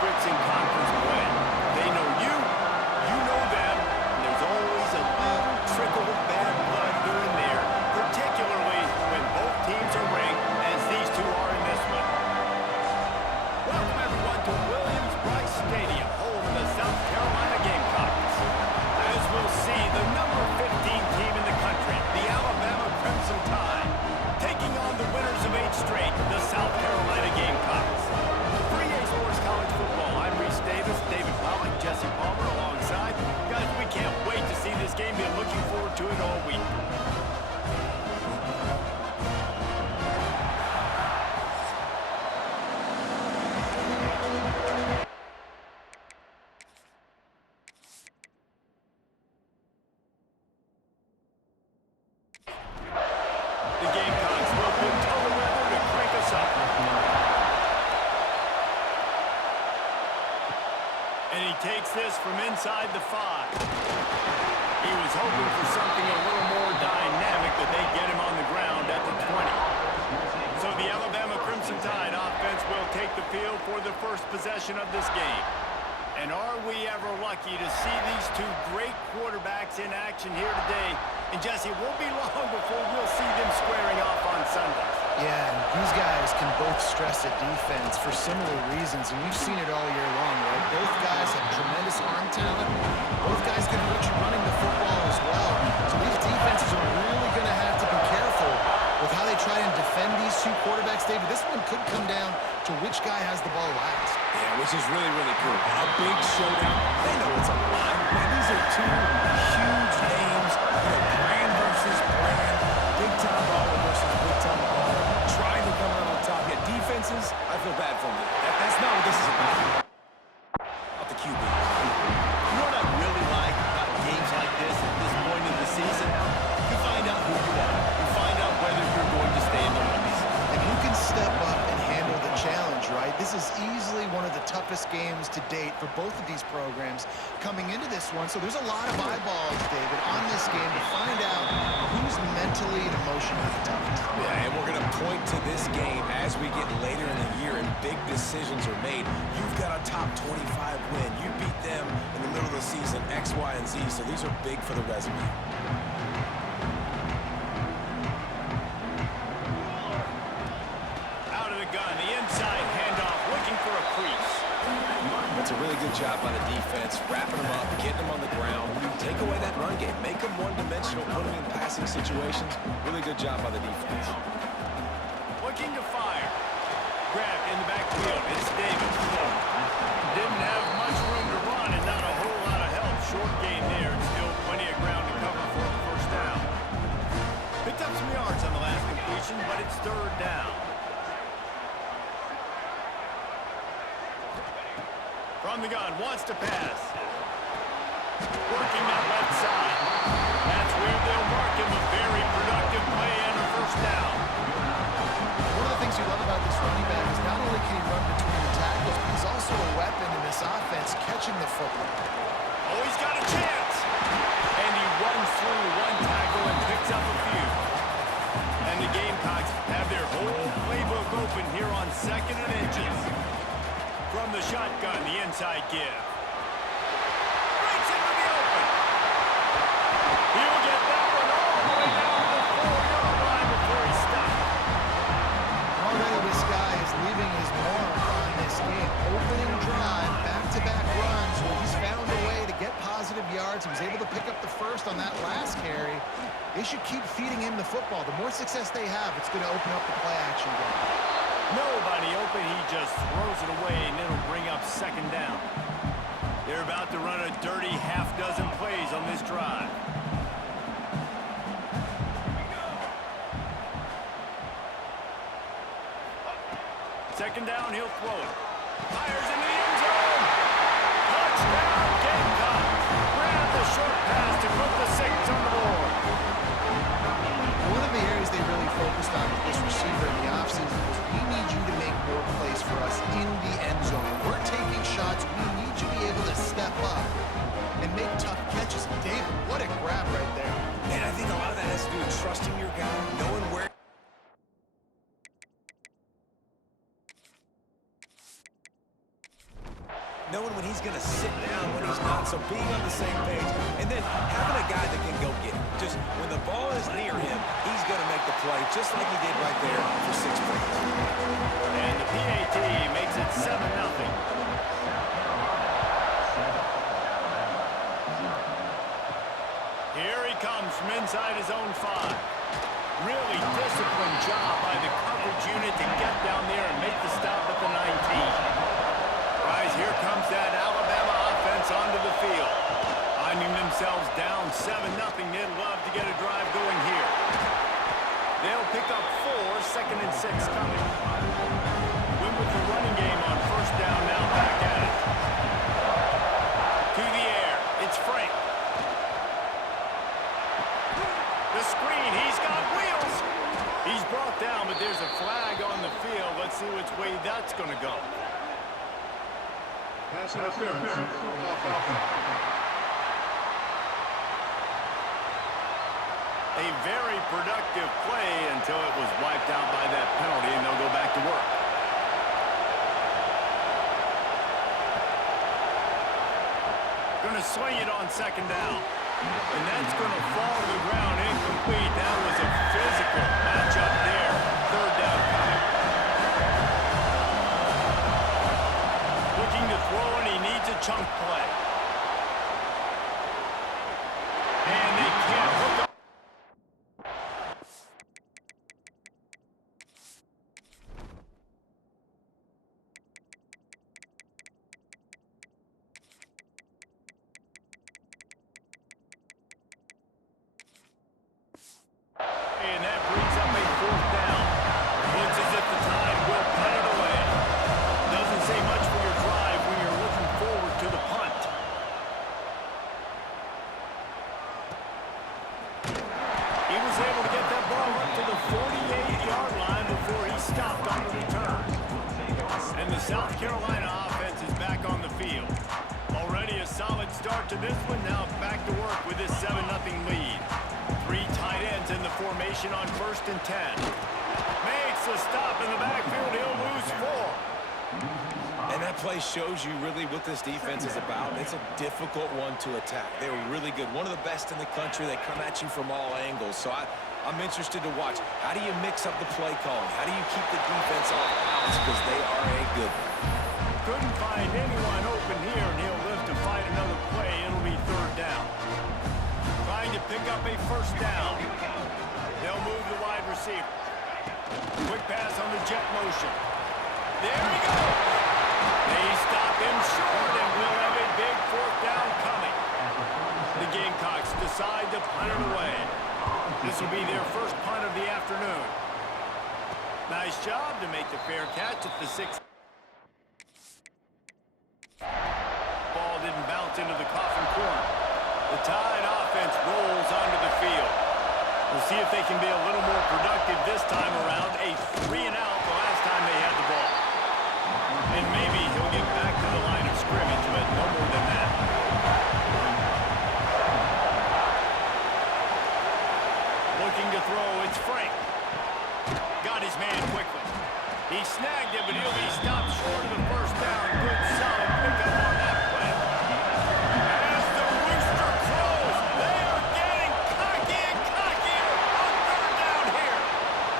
secrets in conference play. They know you, you know them, and there's always a little trickle of bad blood here and there, particularly when both teams are ranked, as these two are in this one. Welcome, everyone, to Williams-Brice Stadium, home of the South Carolina Gamecocks. As we'll see, the number 15 team in the country, the Alabama Crimson Tide, taking on the winners of 8 straight, the South Carolina Gamecocks. For EA Sports College Football, I'm Reese Davis, David Pollock, Jesse Palmer alongside. Guys, we can't wait to see this game. Been looking forward to it all week. Takes this from inside the 5. He was hoping for something a little more dynamic, but they get him on the ground at the 20. So the Alabama Crimson Tide offense will take the field for the first possession of this game. And are we ever lucky to see these two great quarterbacks in action here today? And Jesse, it won't be long before we'll see them squaring off on Sunday. Yeah, and these guys can both stress a defense for similar reasons, and we've seen it all year long, right? Both guys have tremendous arm talent. Both guys can hurt you running the football as well. So these defenses are really going to have to be careful with how they try and defend these two quarterbacks, David. This one could come down to which guy has the ball last. Yeah, which is really, really cool. A big showdown. They know what's on the line. Man, these are two huge names. Brand versus brand. Big-time baller versus big-time baller. Trying to come out on top. Yeah, defenses, I feel bad for them. That's not what this is about. Off the QB. You know what I really like about games like this at this point in the season? You find out who you are. You find out whether you're going to stay in the race. And who can step up and handle the challenge, right? This is easily one of the toughest games to date for both of these programs coming into this one. So there's a lot of eyeballs, David, on this game to find out who's mentally and emotionally the toughest. Yeah, and we're going to point to this game as we get later in the year and big decisions are made. You've got a top 25 win. You beat them in the middle of the season, X, Y, and Z. So these are big for the resume. That's a really good job by the defense, wrapping them up, getting them on the ground. Take away that run game, make them one-dimensional, put them in passing situations. Really good job by the defense. Looking to fire. Grabbed in the backfield. It's Davis. Didn't have much room to run and not a whole lot of help. Short gain there. Still plenty of ground to cover for the first down. Picked up some yards on the last completion, but it's 3rd down. From the gun, wants to pass. Working that left side. That's where they'll mark him. A very productive play and a first down. One of the things you love about this running back is not only can he run between the tackles, but he's also a weapon in this offense, catching the football. Oh, he's got a chance. And he runs through one tackle and picks up a few. And the Gamecocks have their whole playbook open here on 2nd and inches. From the shotgun, the inside give. Breaks into the open. He'll get that one all the way down to the 4-yard line before he stopped. Already this guy is leaving his mark on this game. Opening drive, back-to-back runs where he's found a way to get positive yards. He was able to pick up the first on that last carry. They should keep feeding him the football. The more success they have, it's going to open up the play-action game. Nobody open, he just throws it away, and it'll bring up 2nd down. They're about to run a dirty half-dozen plays on this drive. Second down, he'll throw it. Fires into the end zone. Touchdown, Gamecocks. Grab the short pass to put the 6 on the board. One of the areas they really focused on with this receiver in the offseason was we need you to make more plays for us in the end zone. When we're taking shots, we need you to be able to step up and make tough catches. David, what a grab right there. And I think a lot of that has to do with trusting your guy, knowing where. knowing when he's going to sit down, when he's not, so being on the same page, and then having a guy that can go get it. Just when the ball is near him, he's going to make the play, just like he did right there for 6 points. And the PAT makes it 7-0. Here he comes from inside his own 5. Really disciplined job by the coverage unit to get down there and make the stop at the 19. Guys, here comes that Alabama offense onto the field. Finding themselves down 7-0, they'd love to get a drive going here. They'll pick up 4, 2nd and 6 coming. Win with the running game on first down, now back at it. To the air, it's Frank. The screen, he's got wheels. He's brought down, but there's a flag on the field. Let's see which way that's going to go. Pass interference. A very productive play until it was wiped out by that penalty, and they'll go back to work. Going to swing it on 2nd down. And that's going to fall to the ground incomplete. That was a physical matchup there. 3rd down coming. Looking to throw, and he needs a chunk play. And they can't hook up. And that brings up a 4th down. Looks as if the Tide will punt it away. Doesn't say much for your drive when you're looking forward to the punt. He was able to get that ball up to the 48-yard line before he stopped on the return. And the South Carolina offense is back on the field. Already a solid start to this one. Now back to work with this 7-0 lead. 3 tight ends in the formation on 1st and 10. Makes a stop in the backfield. He'll lose 4. And that play shows you really what this defense is about. It's a difficult one to attack. They were really good. One of the best in the country. They come at you from all angles. So I'm interested to watch. How do you mix up the play calling? How do you keep the defense off balance? Because they are a good one. Couldn't find anyone open here, and he'll live to fight another play. It'll be 3rd down. Trying to pick up a 1st down. They'll move the wide receiver. Quick pass on the jet motion. There he goes. They stop him short, and we'll have a big 4th down coming. The Gamecocks decide to punt it away. This will be their first punt of the afternoon. Nice job to make the fair catch at the 6th. Ball didn't bounce into the coffin corner. The Tide offense rolls onto the field. We'll see if they can be a little more productive this time around. A 3-and-out the last time they had the ball. And maybe he'll get back to the line of scrimmage, but no more than that. Looking to throw, it's Frank. Got his man quickly. He snagged it, but he'll be stopped short of the 1st down. Good solid pickup on that play. As the rooster crows, they are getting cocky and cockier on 3rd down here.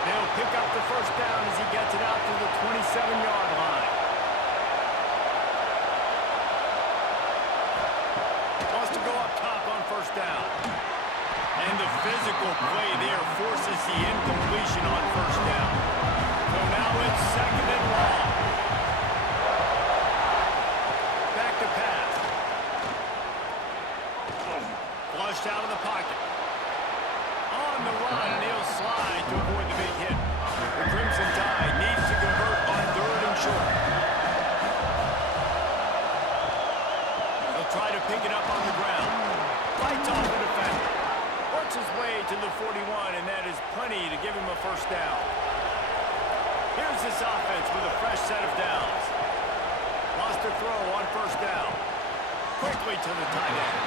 They'll pick up the 1st down as he gets it out to the 27-yard line. Wants to go up top on 1st down. And the physical play there forces the incompletion on 1st down. So now it's 2nd and long. Back to pass. Flushed out of the pocket. On the run, and he'll slide to avoid the big hit. The Crimson Tide needs to convert on 3rd and short. They'll try to pick it up on the ground. Fights off the defender. Works his way to the 41, and that is plenty to give him a 1st down. Here's this offense with a fresh set of downs. Lost a throw on 1st down. Quickly to the tight end.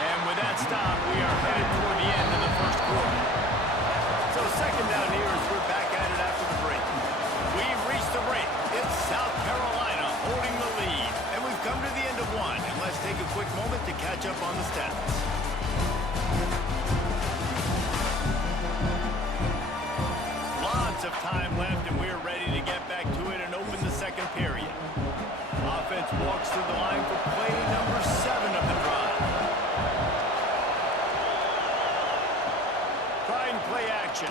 And with that stop, we are headed toward the end of the 1st quarter. So 2nd down here as we're back at it after the break. We've reached the break. It's South Carolina holding the lead. And we've come to the play action.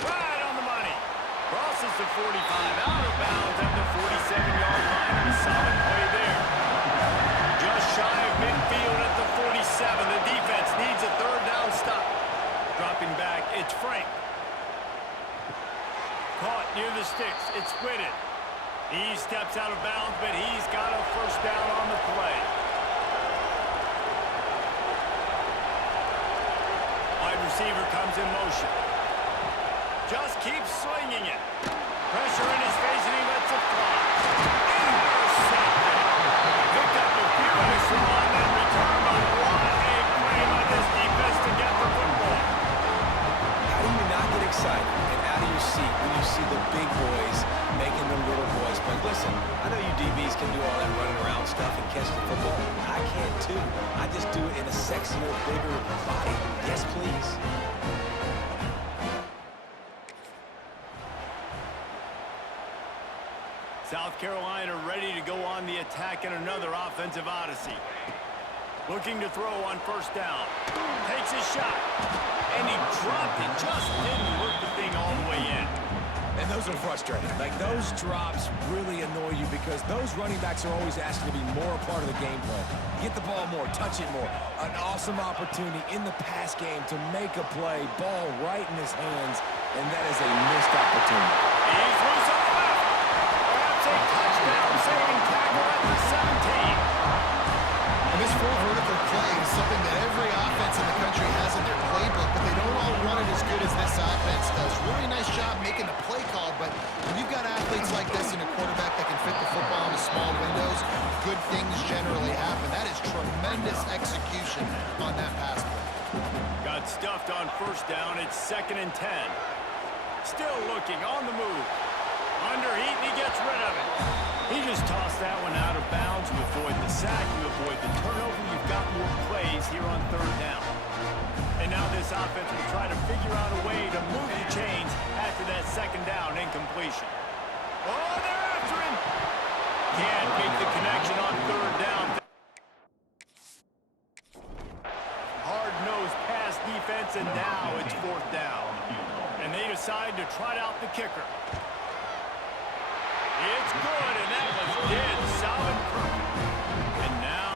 Right on the money. Crosses the 45, out of bounds at the 47-yard line. A solid play there. Just shy of midfield at the 47. The defense needs a third down stop. Dropping back, it's Frank. Caught near the sticks. It's Whitted. He steps out of bounds, but he's got a first down on the play. Wide receiver comes in motion. Just keeps swinging it. Pressure in his face, and he lets it fly. Intercepted. Picked up a few extra on that return, but what a play by this defense to get the football. How do you not get excited and out of your seat when you see the big boys making the little boys play? Listen, I know you DBs can do all that running around stuff and catch the football. I can too. I just do it in a sexier, bigger body. Yes, please. South Carolina ready to go on the attack in another offensive odyssey. Looking to throw on first down. Takes a shot. And he dropped it. Just didn't work the thing all the way in. And those are frustrating. Like, those drops really annoy you because those running backs are always asking to be more a part of the game plan. Get the ball more, touch it more. An awesome opportunity in the pass game to make a play, ball right in his hands, and that is a missed opportunity. He's loose on the left. Perhaps a touchdown-saving tackle at the 17. And this full vertical play is something that every offense in the country has in their playbook, but they don't all run it as good as this offense does. Really nice job making the play call, but when you've got athletes like this and a quarterback that can fit the football into small windows, good things generally happen. That is tremendous execution on that pass play. Got stuffed on first down. It's 2nd and 10. Still looking on the move. Under heat, and he gets rid of it. He just tossed that one out of bounds. You avoid the sack, you avoid the turnover. You've got more plays here on third down. And now this offense will try to figure out a way to move the chains after that second down incompletion. Oh, they're after him. Can't make the connection on third down. Hard-nosed pass defense, and now it's fourth down. And they decide to trot out the kicker. It's good, and that was dead solid perfect. And now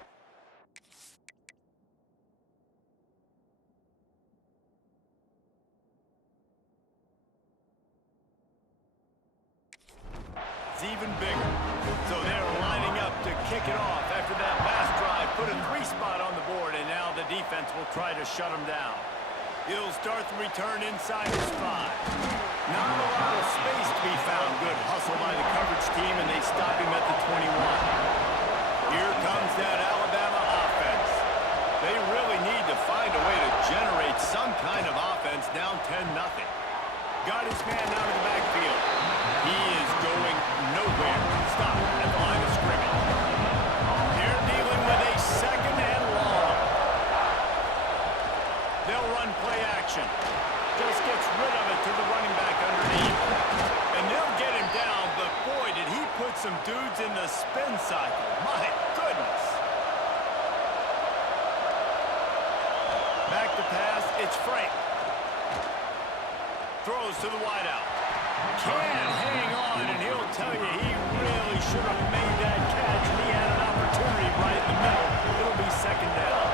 it's even bigger. So they're lining up to kick it off after that last drive. Put a 3-spot on the board, and now the defense will try to shut them down. He'll start the return inside his 5. Not a lot of space to be found. Good hustle by the coverage team, and they stop him at the 21. Here comes that Alabama offense. They really need to find a way to generate some kind of offense down 10-0. Got his man out of the backfield. He is going nowhere. Stop at the line of scrimmage. They're dealing with a 2nd and long. They'll run play action. Just gets rid of it to the running back underneath. And they'll get him down, but boy, did he put some dudes in the spin cycle. My goodness. Back to pass, it's Frank. Throws to the wideout. Can't hang on, and he'll tell you he really should have made that catch, and he had an opportunity right in the middle. It'll be 2nd down.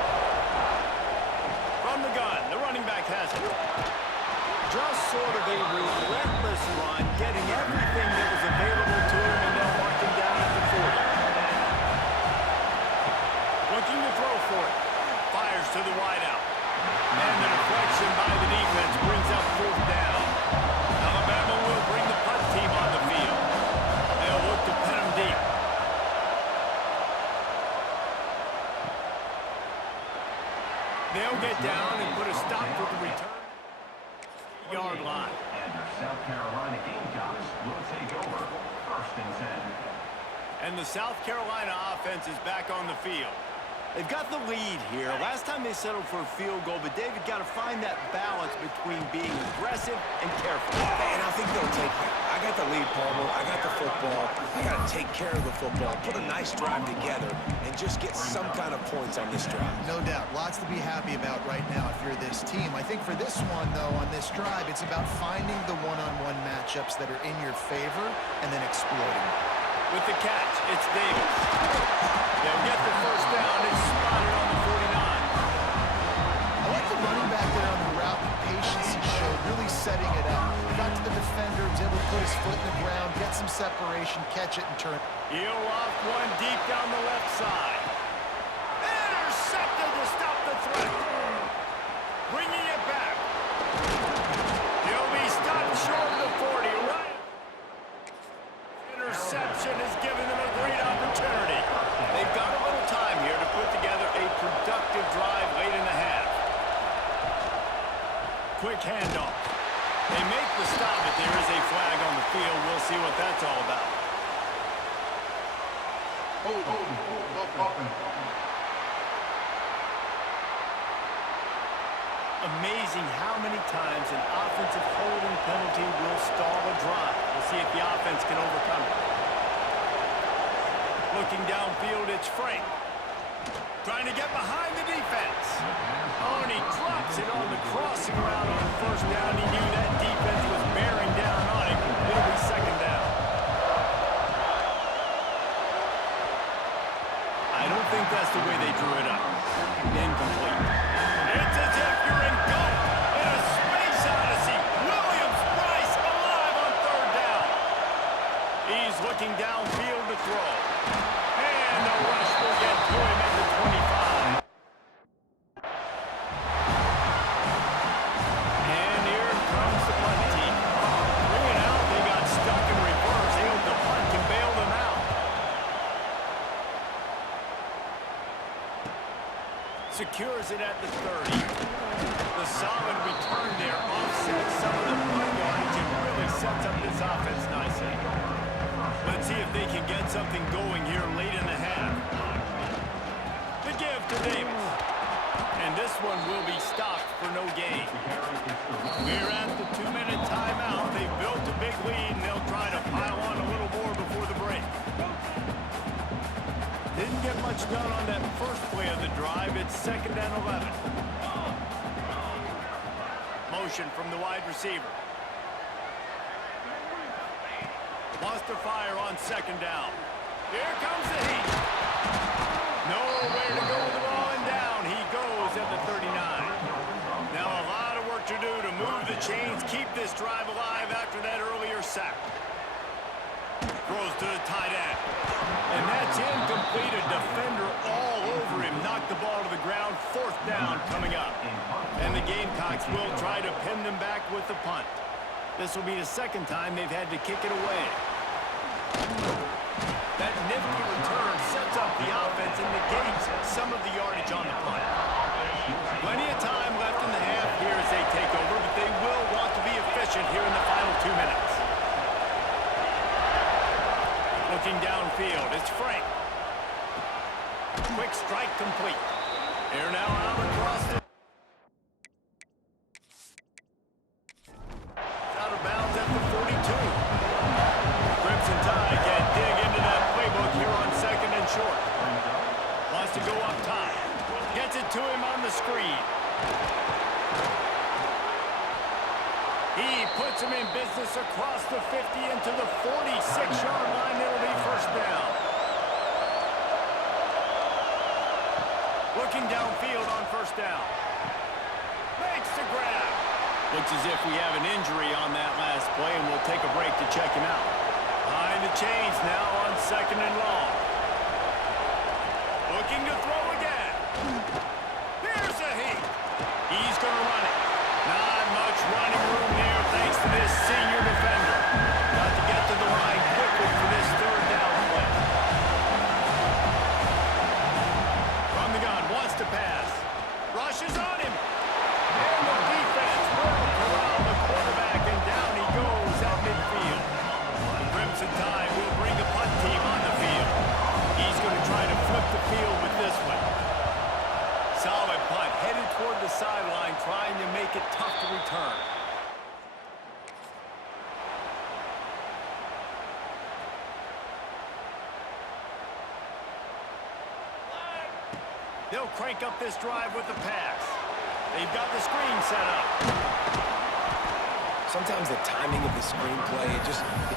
From the gun, the running back has it. Just sort of a relentless run, getting everything that was available to him, and they'll mark him down at the 40. Looking to throw for it. Fires to the wideout. And the deflection by the defense brings up 4th down. Alabama will bring the punt team on the field. They'll look to pin him deep. They'll get down and put a stop for the return. Yard line. And the South Carolina Gamecocks will take over 1st and 10. And the South Carolina offense is back on the field. They've got the lead here. Last time they settled for a field goal, but David got to find that balance between being aggressive and careful. And I think they'll take it. I got the lead, Palmer. I got the football. I got to take care of the football, put a nice drive together, and just get some kind of points on this drive. No doubt. Lots to be happy about right now if you're this team. I think for this one, though, on this drive, it's about finding the one-on-one matchups that are in your favor and then exploiting. With the catch, it's Davis. They'll get the first down. It's spotted on the 49. I like the running back there on the route, the patience he showed, really setting it up. Got to the defender, was able to put his foot in the ground, get some separation, catch it, and turn. He'll off one deep down the left side. Intercepted to stop the threat. Bringing it back. He'll be stopped short of the 40. Right. Interception has given them a great opportunity. They've got a little time here to put together a productive drive late in the half. Quick handoff. They make the stop, but there is a flag on the field. We'll see what that's all about. Amazing how many times an offensive holding penalty will stall a drive. We'll see if the offense can overcome it. Looking downfield, it's Frank. Trying to get behind the defense. Oh, and he drops it on the crossing route on first down. He knew that defense was bearing down on him. It'll be second down. I don't think that's the way they drew it up. Incomplete. It's as if you're engulfed in a space odyssey. Williams-Brice alive on third down. He's looking downfield to throw. And the rush will get to him at the 25. And here comes the punt team. 3 and out, they got stuck in reverse. They hope the punt can bail them out. Secures it at the 30. The solid return there offsets some of the punt yardage and really sets up this offense nicely. Let's see if they can get something going here late in the half. The give to Davis. And this one will be stopped for no gain. We're at the 2-minute timeout. They've built a big lead, and they'll try to pile on a little more before the break. Didn't get much done on that first play of the drive. It's 2nd and 11. Motion from the wide receiver. Wants to fire on 2nd down. Here comes the heat. Nowhere to go with the ball, and down he goes at the 39. Now a lot of work to do to move the chains, keep this drive alive after that earlier sack. Throws to the tight end. And that's incomplete. A defender all over him. Knocked the ball to the ground. 4th down coming up. And the Gamecocks will try to pin them back with the punt. This will be the 2nd time they've had to kick it away. That nifty return sets up the offense and negates some of the yardage on the punt. Plenty of time left in the half here as they take over, but they will want to be efficient here in the final 2 minutes. Looking downfield, it's Frank. Quick strike complete. They're now out across the... Out of bounds at the 42. Crimson Tide can dig into that playbook here on 2nd and short. Wants to go up top. Gets it to him on the screen. He puts him in business across the 50 into the 46-yard line. It'll be 1st down. Looking downfield on 1st down. Makes the grab. Looks as if we have an injury on that last play, and we'll take a break to check him out. Behind the chains now on 2nd and long. Looking to throw again. Here's a heat. He's going to run it. Not much running room there thanks to this senior defender. Got to get to the line quickly for this 3rd down play. From the gun, wants to pass. Rushes on him. And the defense will corral the quarterback, and down he goes at midfield. The Crimson Tide will bring the punt team on the field. He's going to try to flip the field with this one. make it tough to return. They'll crank up this drive with the pass. They've got the screen set up. Sometimes the timing of the screenplay, it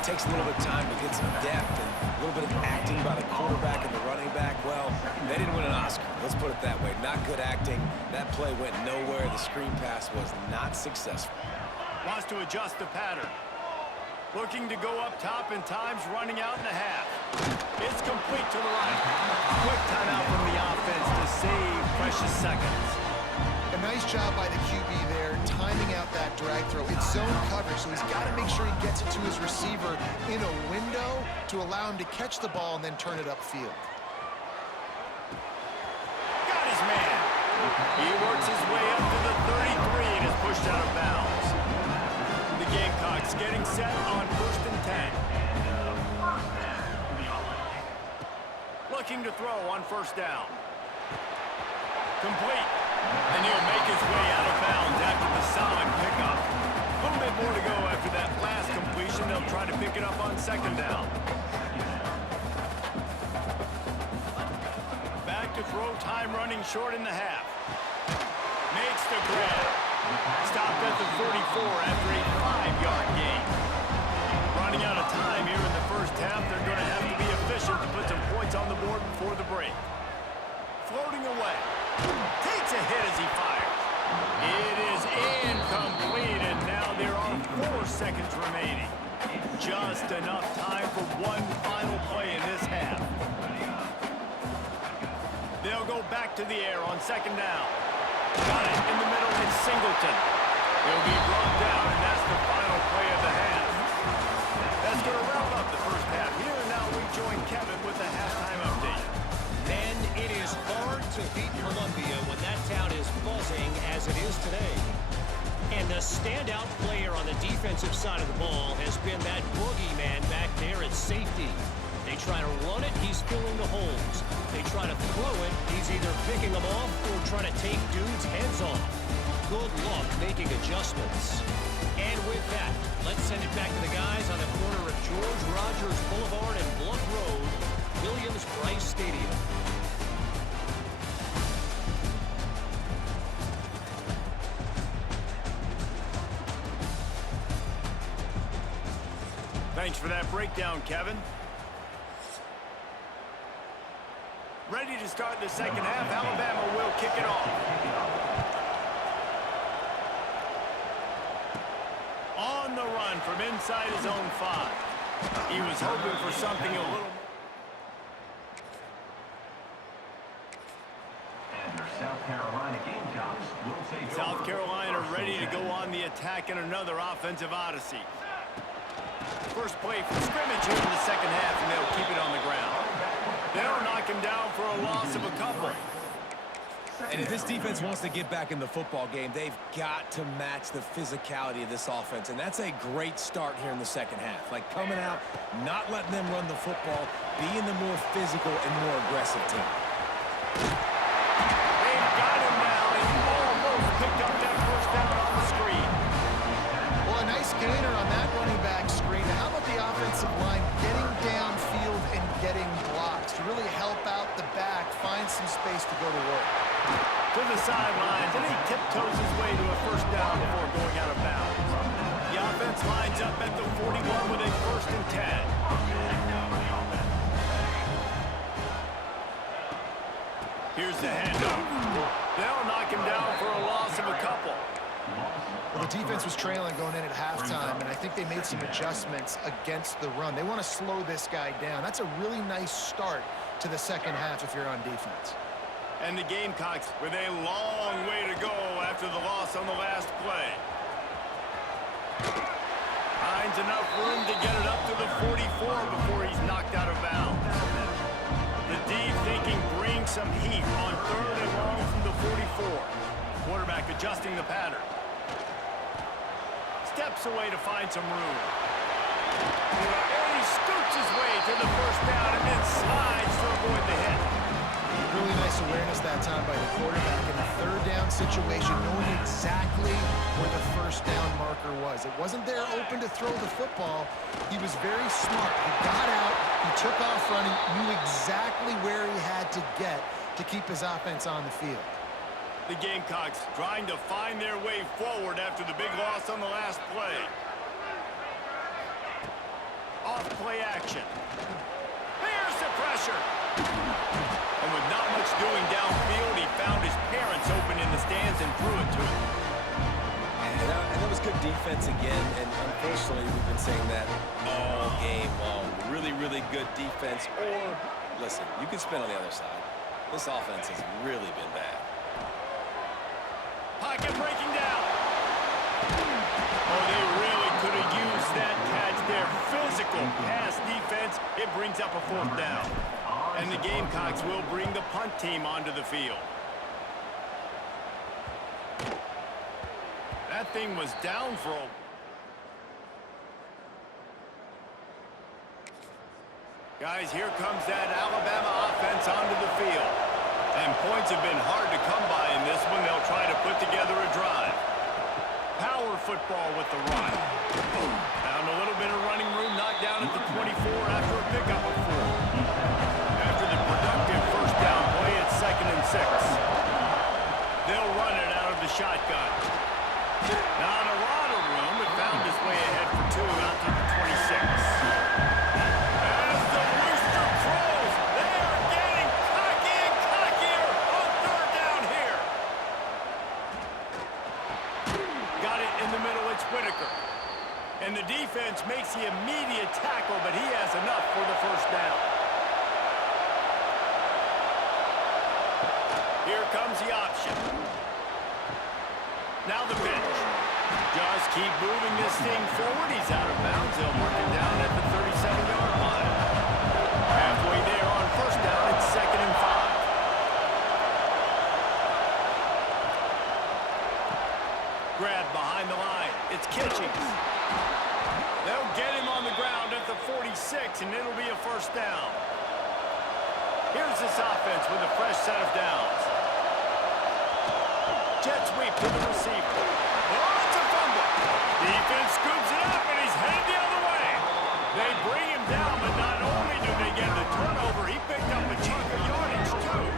takes a little bit of time to get some depth and a little bit of acting by the quarterback and the running back. Well, they didn't win an Oscar. Let's put it that way. Not good acting. That play went nowhere. The screen pass was not successful. Wants to adjust the pattern. Looking to go up top, and time's running out in the half. It's complete to the right. Quick timeout from the offense to save precious seconds. A nice job by the QB there, timing out that drag throw. It's zone coverage, so he's got to make sure he gets it to his receiver in a window to allow him to catch the ball and then turn it upfield. Got his man. He works his way up to the 33 and is pushed out of bounds. The Gamecocks getting set on 1st and 10. Looking to throw on 1st down. Complete. And he'll make his way out of bounds after the solid pickup. A little bit more to go after that last completion. They'll try to pick it up on 2nd down. Back to throw, time running short in the half. Makes the grab. Stopped at the 44 after a 5-yard gain. Running out of time here in the 1st half. They're going to have to be efficient to put some points on the board before the break. Floating away. Takes a hit as he fires. It is incomplete, and now there are 4 seconds remaining. Just enough time for one final play in this half. They'll go back to the air on 2nd down. Got it in the middle, it's Singleton. He'll be brought down, and that's the final play of the half. That's going to wrap up the 1st half here, and now we join Kevin with the halftime update. Men, it is hard to beat Columbia when that town is buzzing as it is today. And the standout player on the defensive side of the ball has been that boogeyman back there at safety. They try to run it, he's filling the holes. They try to throw it, he's either picking them off or trying to take dudes' heads off. Good luck making adjustments. And with that, let's send it back to the guys on the corner of George Rogers Boulevard and Bluff Road, Williams-Brice Stadium. Thanks for that breakdown, Kevin. Ready to start the 2nd half. Alabama will kick it off. On the run from inside his own 5. He was hoping for something a little more. And your South Carolina Gamecocks will take over. South Carolina ready to go on the attack in another offensive odyssey. First play from scrimmage here in the 2nd half, and they'll keep it on the ground. They'll knock him down for a loss of a couple. And if this defense wants to get back in the football game, they've got to match the physicality of this offense. And that's a great start here in the 2nd half. Like coming out, not letting them run the football, being the more physical and more aggressive team. They've got him now, and he almost picked up that 1st down on the screen. Well, a nice gainer on that running back screen. How about the offensive line getting downfield and getting blocks to really help out the back, find some space to go to work? To the sidelines, and he tiptoes his way to a 1st down before going out of bounds. The offense lines up at the 41 with a 1st and 10. Here's the handoff. They'll knock him down for a loss of a couple. Well, the defense was trailing going in at halftime, and I think they made some adjustments against the run. They want to slow this guy down. That's a really nice start to the 2nd half if you're on defense. And the Gamecocks with a long way to go after the loss on the last play. Finds enough room to get it up to the 44 before he's knocked out of bounds. The D thinking bring some heat on 3rd and long from the 44. Quarterback adjusting the pattern. Steps away to find some room. And he scoots his way to the 1st down and then slides to avoid the hit. Really nice awareness that time by the quarterback in a 3rd down situation, knowing exactly first down marker was. It wasn't there open to throw the football. He was very smart. He got out, he took off running, knew exactly where he had to get to keep his offense on the field. The Gamecocks trying to find their way forward after the big loss on the last play. Off play action. There's the pressure. And with not much doing downfield, he found his parents open in the stands and threw it to him. And that was good defense again, and unfortunately we've been saying that all game long. Really, really good defense. Or, listen, you can spin on the other side. This offense has really been bad. Pocket breaking down. Oh, they really could have used that catch there. Physical pass defense. It brings up a fourth down. And the Gamecocks will bring the punt team onto the field. That thing was down for a... Guys, here comes that Alabama offense onto the field. And points have been hard to come by in this one. They'll try to put together a drive. Power football with the run. Found a little bit of running room, knocked down at the 24 after a pickup of 4. After the productive first down play, it's 2nd and 6. They'll run it out of the shotgun. Not a lot of room, but found his way ahead for 2 out to the 26. As the rooster crows, they are getting cocky and cockier on 3rd down here. Got it in the middle, it's Whitaker. And the defense makes the immediate tackle, but he has enough for the first down. Here comes the option. Now the pitch. Just keep moving this thing forward. He's out of bounds. They'll mark it down at the 37-yard line. Halfway there on first down, it's 2nd and 5. Grab behind the line. It's Kitchings. They'll get him on the ground at the 46, and it'll be a first down. Here's this offense with a fresh set of downs. Jet sweep to the receiver. Oh, it's a fumble. Defense scoops it up, and he's headed the other way. They bring him down, but not only do they get the turnover, he picked up a chunk of yardage, too.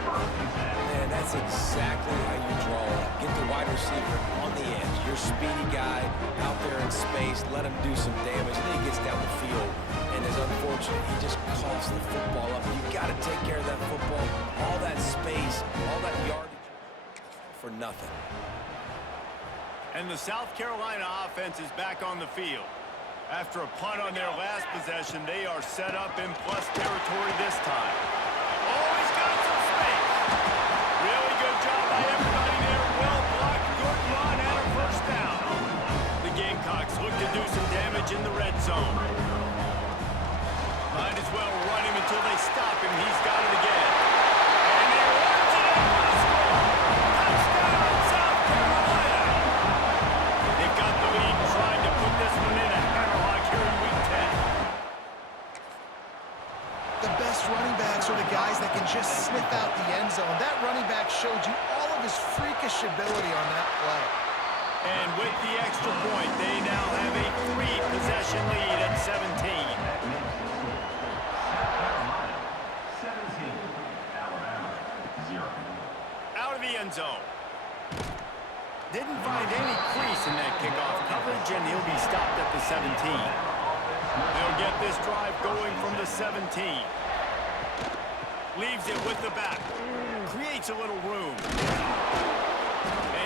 And that's exactly how you draw up. Get the wide receiver on the edge. Your speedy guy out there in space. Let him do some damage. And then he gets down the field. And it's unfortunate. He just coughs the football up. You got to take care of that football. All that space, all that yardage for nothing. And the South Carolina offense is back on the field. After a punt on their last possession, they are set up in plus territory this time. Oh, he's got some space. Really good job by everybody there. Well blocked, good run, and a first down. The Gamecocks look to do some damage in the red zone. Might as well run him until they stop him. He's got it again. And he runs it in for the score. Touchdown, South Carolina. They've got the lead and trying to put this one in a hammerlock here in Week 10. The best running backs are the guys that can just sniff out the end zone. That running back showed you all of his freakish ability on that play. And with the extra point, they now have a 3-possession lead at 17. Out of the end zone. Didn't find any crease in that kickoff coverage, and he'll be stopped at the 17. They'll get this drive going from the 17. Leaves it with the back. Creates a little room.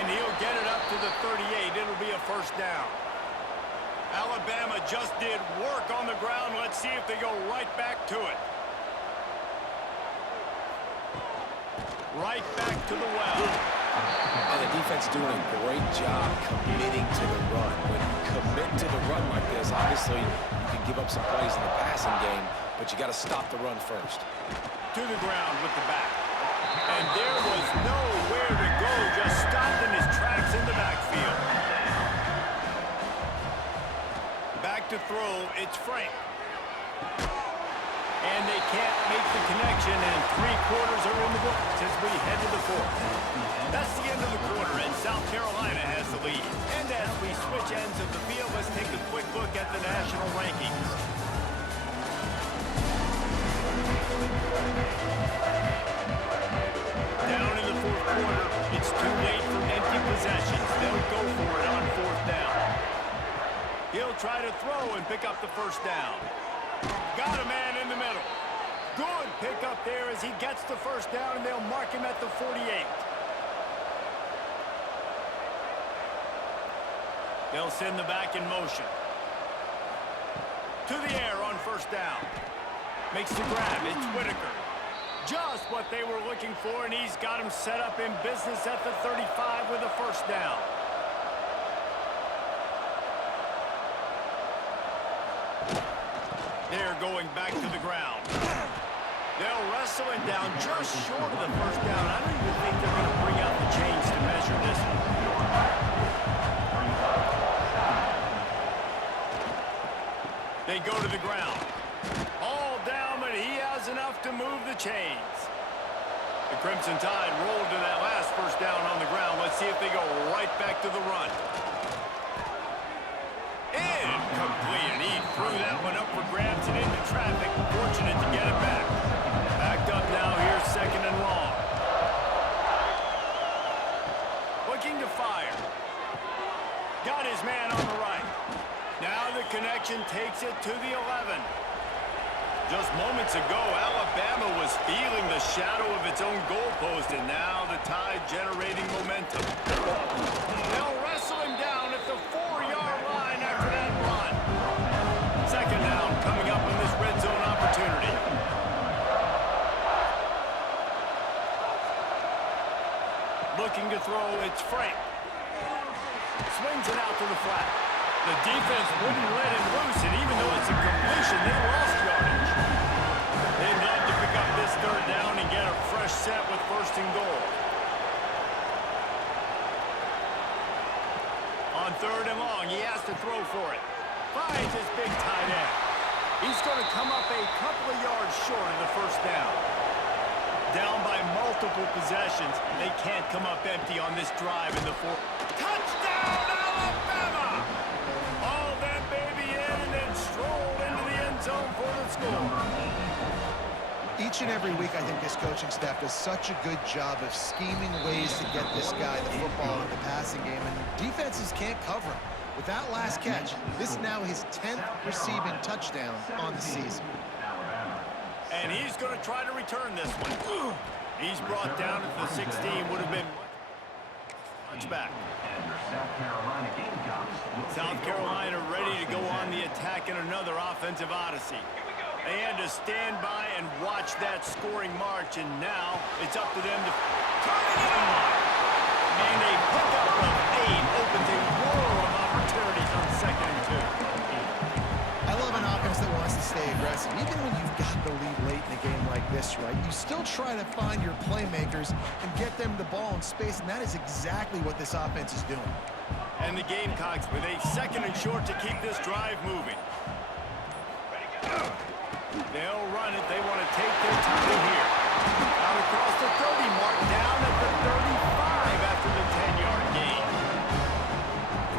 And he'll get it up to the 38. It'll be a first down. Alabama just did work on the ground. Let's see if they go right back to it. Right back to the well. And the defense doing a great job committing to the run. When you commit to the run like this, obviously you can give up some plays in the passing game, but you got to stop the run first. To the ground with the back. And there was nowhere to go, just stopped in his tracks in the backfield. Back to throw, it's Frank. And they can't make the connection, and 3 quarters are in the books as we head to the 4th. That's the end of the quarter, and South Carolina has the lead. And as we switch ends of the field, let's take a quick look at the national rankings. Down in the fourth quarter, it's too late for empty possessions. They'll go for it on fourth down. He'll try to throw and pick up the first down. Got a man in the middle. Good pick up there as he gets the first down, and they'll mark him at the 48. They'll send the back in motion. To the air on first down. Makes the grab. It's Whitaker. Just what they were looking for, and he's got him set up in business at the 35 with a first down. They're going back to the ground. They'll wrestle it down just short of the first down. I don't even think they're going to bring out the chains to measure this one. They go to the ground. All down, but he has enough to move the chains. The Crimson Tide rolled to that last first down on the ground. Let's see if they go right back to the run. Incomplete, and he threw that one up for grabs and into traffic. Fortunate to get it back. Backed up now here, second and long. Looking to fire. Got his man on the right. Now the connection takes it to the 11. Just moments ago, Alabama was feeling the shadow of its own goalpost, and now the Tide generating momentum. They'll wrestle him down at the 4-yard line after that run. Second down coming up on this red zone opportunity. Looking to throw, it's Frank. Swings it out to the flat. The defense wouldn't let him loose, and even though it's a completion, they lost yardage. They'd love to pick up this third down and get a fresh set with first and goal. On third and long, he has to throw for it. Finds his big tight end. He's going to come up a couple of yards short of the first down. Down by multiple possessions, they can't come up empty on this drive in the fourth. Touchdown, Alabama! All that baby in and then strolled into the end zone for the score. Each and every week, I think this coaching staff does such a good job of scheming ways to get this guy the football in the passing game, and defenses can't cover him. With that last catch, this is now his 10th receiving touchdown on the season. And he's going to try to return this one. He's brought down at the 16, would have been touchback. South Carolina ready to go on the attack in another offensive odyssey. They had to stand by and watch that scoring march, and now it's up to them to turn it on. And a pickup of 8 opens a world of opportunities on second and 2. I love an offense that wants to stay aggressive. Even when you've got the lead late in a game like this, right, you still try to find your playmakers and get them the ball in space, and that is exactly what this offense is doing. And the Gamecocks with a second and short to keep this drive moving. They'll run it. They want to take their time here. Out across the 30 mark, down at the 35 after the 10-yard gain.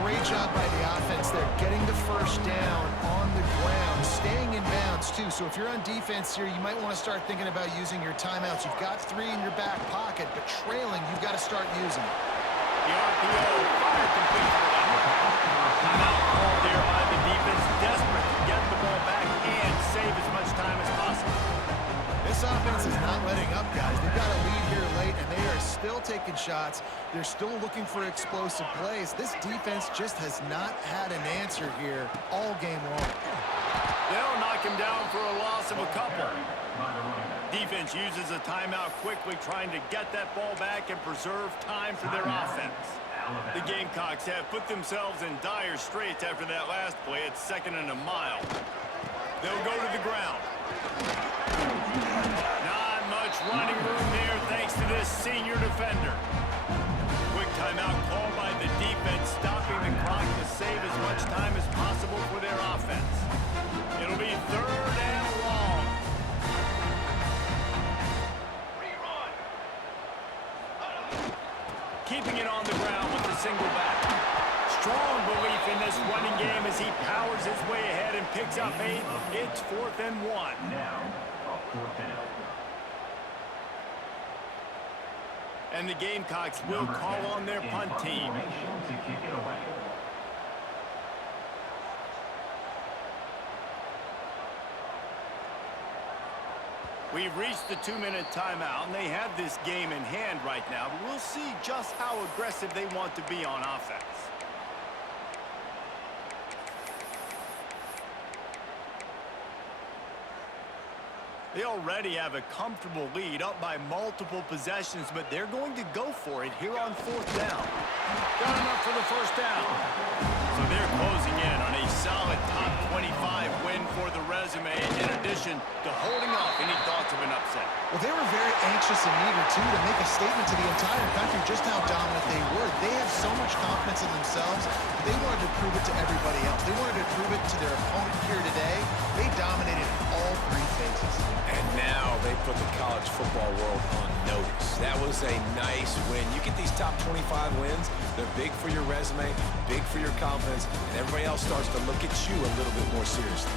Great job by the offense there, getting the first down on the ground, staying in bounds too. So if you're on defense here, you might want to start thinking about using your timeouts. You've got 3 in your back pocket, but trailing, you've got to start using it. The RPO, fire complete for them. Timeout called there by the defense, desperate to get the ball back and save as much time as possible. This offense is not letting up, guys. They've got a lead here late, and they are still taking shots. They're still looking for explosive plays. This defense just has not had an answer here all game long. They'll knock him down for a loss of a couple. Defense uses a timeout quickly, trying to get that ball back and preserve time for their offense. The Gamecocks have put themselves in dire straits after that last play. It's second and a mile. They'll go to the ground. Not much running room there thanks to this senior defender. Quick timeout called by the defense, stopping the clock to save as much time as possible for their offense. It'll be third and long. Keeping it on the ground with the single back. this running game as he powers his way ahead and picks up 8. It's 4th and 1. Now, a 4th down. And the Gamecocks will call on their punt team. To kick it away. We've reached the 2-minute timeout, and they have this game in hand right now. But we'll see just how aggressive they want to be on offense. They already have a comfortable lead, up by multiple possessions, but they're going to go for it here on 4th down. Got enough for the 1st down. So they're closing in on a solid top 25 win for the resume, in addition to holding off any thoughts of an upset. Well, they were very anxious and eager, too, to make a statement to the entire country just how dominant they were. They have so much confidence in themselves, but they wanted to prove it to everybody else. They wanted to prove it to their opponent here today. They dominated all 3 phases. And now they put the college football world on notice. That was a nice win. You get these top 25 wins, they're big for your resume, big for your confidence, and everybody else starts to look at you a little bit more seriously.